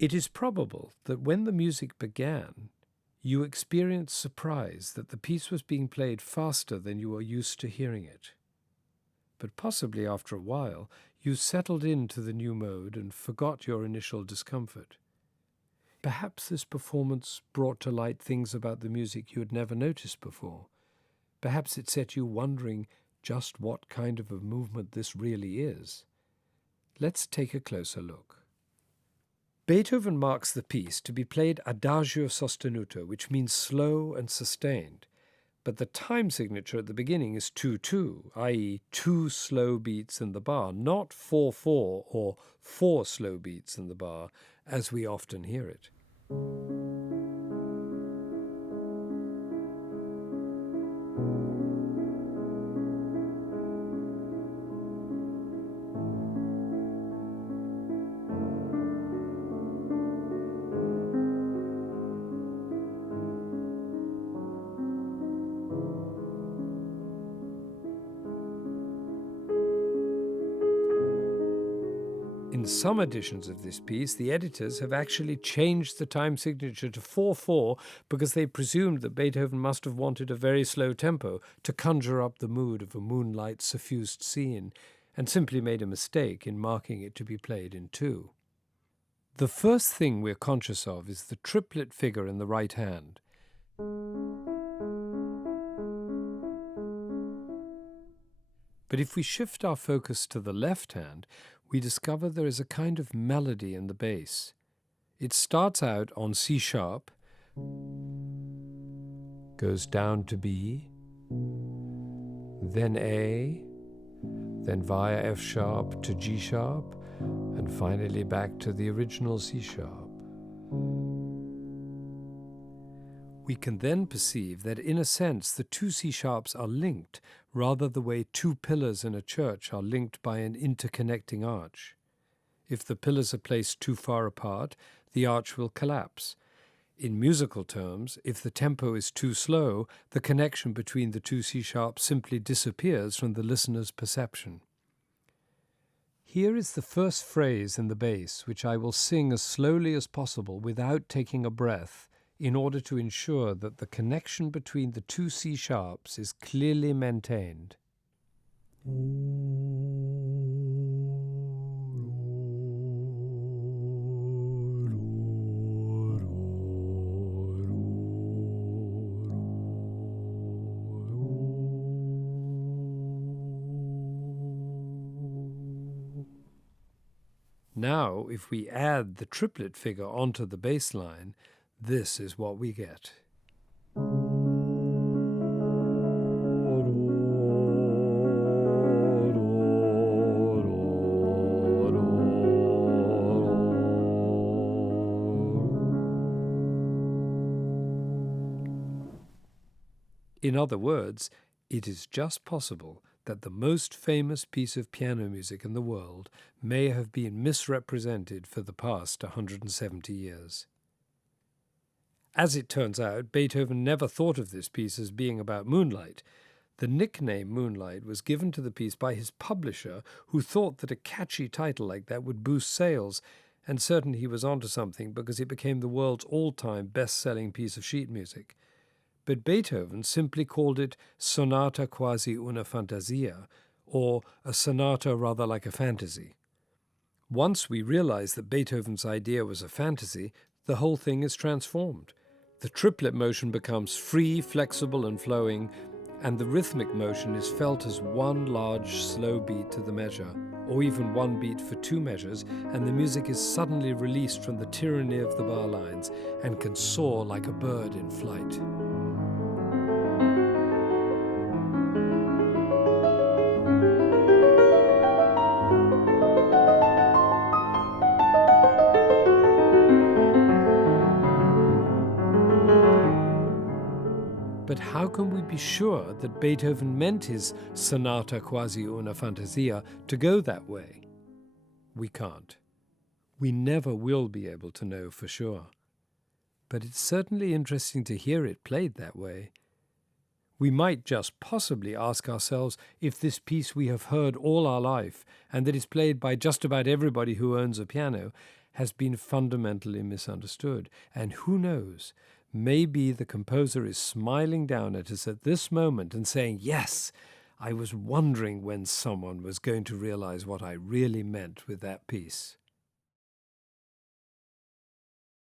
It is probable that when the music began, you experienced surprise that the piece was being played faster than you were used to hearing it. But possibly after a while, you settled into the new mode and forgot your initial discomfort. Perhaps this performance brought to light things about the music you had never noticed before. Perhaps it set you wondering just what kind of a movement this really is. Let's take a closer look. Beethoven marks the piece to be played adagio sostenuto, which means slow and sustained. But the time signature at the beginning is 2-2, i.e. 2 slow beats in the bar, not 4-4 or 4 slow beats in the bar, as we often hear it. In some editions of this piece, the editors have actually changed the time signature to 4-4 because they presumed that Beethoven must have wanted a very slow tempo to conjure up the mood of a moonlight suffused scene, and simply made a mistake in marking it to be played in 2. The first thing we're conscious of is the triplet figure in the right hand. But if we shift our focus to the left hand, we discover there is a kind of melody in the bass. It starts out on C sharp, goes down to B, then A, then via F sharp to G sharp, and finally back to the original C sharp. We can then perceive that in a sense the 2 C sharps are linked, rather the way 2 pillars in a church are linked by an interconnecting arch. If the pillars are placed too far apart, the arch will collapse. In musical terms, if the tempo is too slow, the connection between the 2 C sharps simply disappears from the listener's perception. Here is the first phrase in the bass, which I will sing as slowly as possible without taking a breath, in order to ensure that the connection between the 2 C sharps is clearly maintained. Now, if we add the triplet figure onto the bass line, this is what we get. In other words, it is just possible that the most famous piece of piano music in the world may have been misrepresented for the past 170 years. As it turns out, Beethoven never thought of this piece as being about moonlight. The nickname Moonlight was given to the piece by his publisher, who thought that a catchy title like that would boost sales, and certainly he was onto something because it became the world's all-time best-selling piece of sheet music. But Beethoven simply called it Sonata quasi una fantasia, or a sonata rather like a fantasy. Once we realize that Beethoven's idea was a fantasy, the whole thing is transformed. The triplet motion becomes free, flexible, and flowing, and the rhythmic motion is felt as one large slow beat to the measure, or even one beat for 2 measures, and the music is suddenly released from the tyranny of the bar lines and can soar like a bird in flight. But how can we be sure that Beethoven meant his Sonata quasi una fantasia to go that way? We can't. We never will be able to know for sure. But it's certainly interesting to hear it played that way. We might just possibly ask ourselves if this piece we have heard all our life, and that is played by just about everybody who owns a piano, has been fundamentally misunderstood. And who knows, maybe the composer is smiling down at us at this moment and saying, yes, I was wondering when someone was going to realize what I really meant with that piece.